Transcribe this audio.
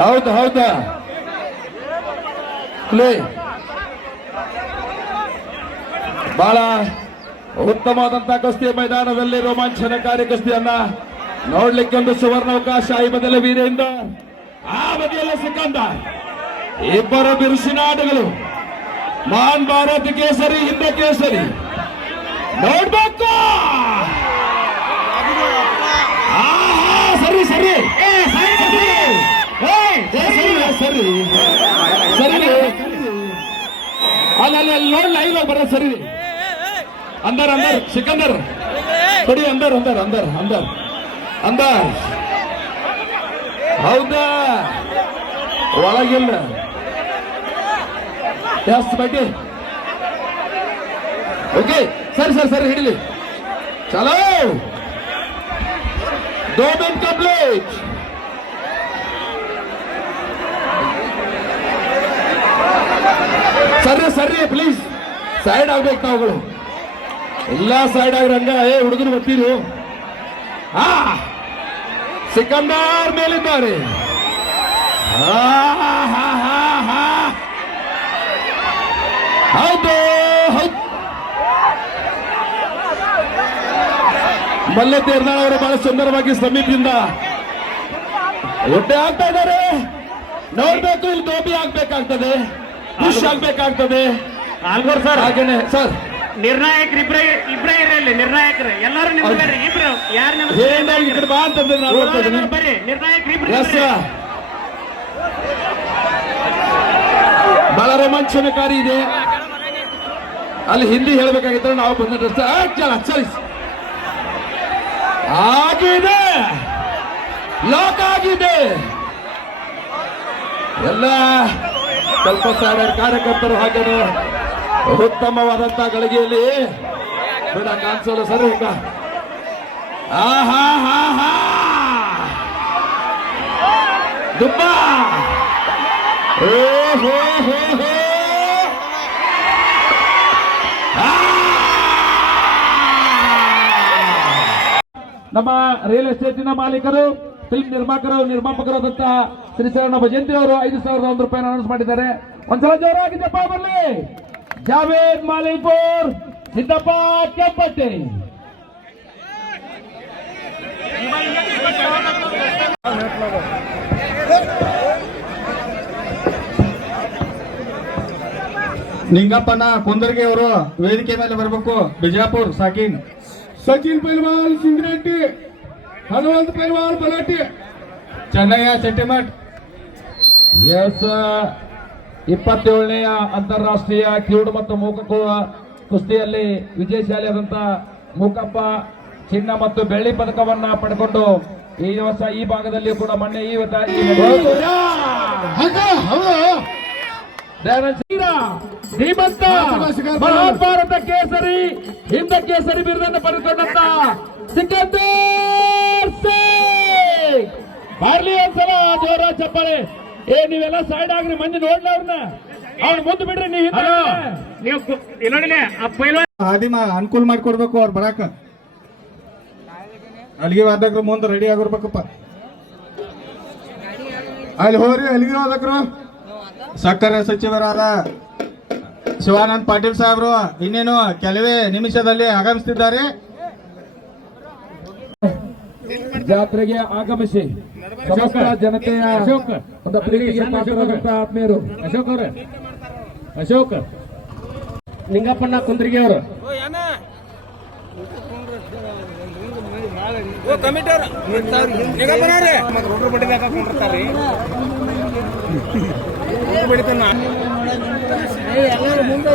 ಹೌದು, ಹೌದಾ. ಬಹಳ ಉತ್ತಮವಾದಂತಹ ಕುಸ್ತಿ ಮೈದಾನದಲ್ಲಿ ರೋಮಾಂಚನಕಾರಿ ಕುಸ್ತಿಯನ್ನ ನೋಡ್ಲಿಕ್ಕೆ ಒಂದು ಸುವರ್ಣಾವಕಾಶ ಈ ಬದಲ ವೀರೇಂದ್ರ. ಆ ಬದಿಯಲ್ಲಿ ಸಿಕ್ಕಂದ ಬಿರುಸಿನ ಆಟಗಳು. ಮಾನ್ ಭಾರತ್ ಕೇಸರಿ ಹಿಂದೆ ಕೇಸರಿ. ನೋಡ್ಬೇಕು! ಸರಿ ಸರಿ ಏ, ಸರಿ ಸರಿ ಏ, ಸರಿ ಸರಿ ಸರಿ ಅಲ್ಲ ಅಲ್ಲ ನೋಡ್ಲ, ಇಲ್ಲ ಬರ ಸರಿ. ಅಂದರ್ ಅಂದರ್, ಸಿಕಂದರ್. ಕೊಡಿ, ಅಂದರ್ ಅಂದರ್ ಅಂದರ್ ಅಂದರ್. ಅಂದರ್. ಹೌದಾ? ಒಳಗಿಲ್ಲ. ಜಾಸ್ತಿ ಬಡ್ಡಿ ಓಕೆ, ಸರಿ ಸರಿ ಸರಿ, ಹಿಡಿಲಿ. ಚಲೋ. ದೋ ಕಂಪ್ಲೀಟ್ ಸರಿ ಸರಿ ಪ್ಲೀಸ್ ಸೈಡ್ ಆಗ್ಬೇಕು ನಾವುಗಳು ಎಲ್ಲ ಸೈಡ್ ಆಗ್ರಂಗ ಏ, ಹುಡುಗರು ಬರ್ತೀರು? ಹಾ ಸಿಕಂದರ್ ಮೇಲಿದ್ದಾರೆ. ಹೌದು ಹೌದು. ಮಲ್ಲೆ ತೇರ್ನಾಳ್ ಅವರು ಬಹಳ ಸುಂದರವಾಗಿ ಸಮೀಪದಿಂದ ಒಟ್ಟೆ ಆಗ್ತಾ ಇದ್ದಾರೆ. ನೋಡ್ಬೇಕು, ಇಲ್ಲಿ ಟೋಪಿ ಆಗ್ಬೇಕಾಗ್ತದೆ. ಖುಷ್ ಆಗ್ಬೇಕಾಗ್ತದೆ. ಆಲ್ಗೋರ್ ಸರ್. ಹಾಗೇನೆ ಸರ್. ನಿರ್ಣಾಯಕರು ಇಬ್ರೇ ಇಬ್ರೇ ಇರಲಿ ನಿರ್ಣಾಯಕರು. ಎಲ್ಲರೂ ನಿಮ್ಗೆ ಇಬ್ರು. ಯಾರು ಏನ ಈ ಕಡೆ ಬಾ ಅಂತಂದ್ರೆ ನಾನು ಬರ್ತಾ ಇದ್ದೀನಿ. ಬರ್ರಿ ನಿರ್ಣಾಯಕರು ಇಬ್ರು ಎಸ್ ಇಬ್ರೇ. ಬಹಳ ರೋಮಾಂಚನಕಾರಿ ಇದೆ. ಅಲ್ಲಿ ಹಿಂದಿ ಹೇಳ್ಬೇಕಾಗಿದ್ರೆ ನಾವು ಬಂದ ಚಲ ಚಲಿ ಆಗಿದೆ. ಲಾಕ್ ಆಗಿದೆ. ಎಲ್ಲ ಸ್ವಲ್ಪ ಸಾವಿರ ಕಾರ್ಯಕರ್ತರು ಹಾಗೆ ಉತ್ತಮವಾದಂತಹ ಗಳಿಗೆಯಲ್ಲಿ ಬಿಡ ಕಾಣಿಸೋದು ಸರಿ ಆಹಾ, ಹಾ ಹಾ! ನಮ್ಮ ರಿಯಲ್ ಎಸ್ಟೇಟಿನ ಮಾಲೀಕರು ಫಿಲ್ಮ್ ನಿರ್ಮಾಕರು ನಿರ್ಮಾಪಕರಾದಂತಹ ಶ್ರೀ ಶರಣ ಭಜಂತಿ ಅವರು ಐದು ಸಾವಿರದ ಒಂದು ರೂಪಾಯಿ ಅನೌನ್ಸ್ ಮಾಡಿದ್ದಾರೆ. ಒಂದ್ಸಲ ಜೋರಾಗಿದ್ದಪ್ಪ ಬರಲಿ ಜಾವೇದ್ ಮಾಲಿಪುರ್ ಸಿದ್ದಪ್ಪ ಕೆಂಪಟ್ಟಿ. ನಿಂಗಪ್ಪನ ಕುಂದರ್ಗಿ ಅವರು ವೇದಿಕೆ ಮೇಲೆ ಬರಬೇಕು. ಬಿಜಾಪುರ್ ಸಾಕಿನ್ ಸಚಿನ್ ಪೈಲ್ವಾಲ್ ಸಿಂಗ್ರೆಡ್ಡಿ. ಹನುಮಂತ ಪರಿವಾರ ಬಲಾಟಿ ಚೆನ್ನಯ್ಯ ಚೆಟ್ಟಿಮಠ್ ಎಸ್ ಇಪ್ಪತ್ತೇಳನೆಯ ಅಂತಾರಾಷ್ಟ್ರೀಯ ಕಿವುಡು ಮತ್ತು ಮೂಕ ಕುಸ್ತಿಯಲ್ಲಿ ವಿಜಯಶಾಲಿಯಾದಂತ ಮೂಕಪ್ಪ ಚಿನ್ನ ಮತ್ತು ಬೆಳ್ಳಿ ಪದಕವನ್ನ ಪಡೆದುಕೊಂಡು ಈ ವರ್ಷ ಈ ಭಾಗದಲ್ಲಿ ಕೂಡ ಮೊನ್ನೆ ಈ ಮಹಾಭಾರತ ಕೇಸರಿ ಹಿಂದ ಕೇಸರಿ ಬಿರುದನ್ನು ಪಡೆದುಕೊಂಡಂತ ಸಿಂಗ್ ಬರ್ಲಿ ಒಂದ್ಸಲ ಜೋರ ಚಪ್ಪಾಳೆ. ಏ ನೀವೆಲ್ಲ ಸೈಡ್ ಆಗ್ರಿ ಮಂದಿ ನೋಡ್ಲ ಅವ್ರನ್ನ ಅವ್ನ ಮುಂದ್ ಬಿಡ್ರಿ ನೀವು. ನೀವು ಅನುಕೂಲ ಮಾಡ್ಕೊಡ್ಬೇಕು ಅವ್ರು ಬರಾಕ. ಅಲ್ಲಿಗೆ ವಾದಕರು ಮುಂದೆ ರೆಡಿ ಆಗಿರ್ಬೇಕಪ್ಪ. ಅಲ್ಲಿ ಹೋಗ್ರಿ ಅಲ್ಲಿಗೆ ವಾದಕರು ಸಕ್ಕರೆ ಸಚಿವರಾದ ಶಿವಾನಂದ್ ಪಾಟೀಲ್ ಸಾಹೇಬ್ರು ಇನ್ನೇನು ಕೆಲವೇ ನಿಮಿಷದಲ್ಲಿ ಆಗಮಿಸ್ತಿದ್ದಾರೆ. ಜಾತ್ರೆಗೆ ಆಗಮಿಸಿ. ಸಮಸ್ತ ಜನತೆಯ ಒಂದು ಪ್ರೀತಿಗೆ ಪಾತ್ರರಾದಂತ ಆತ್ಮೀಯರು. ಅಶೋಕ್ ಅವ್ರ. ಅಶೋಕ್. ನಿಂಗಪ್ಪಣ್ಣ ಕುಂದ್ರಿಗೆ ಅವರು. ಎಲ್ಲರೂ ಮುಂದೆ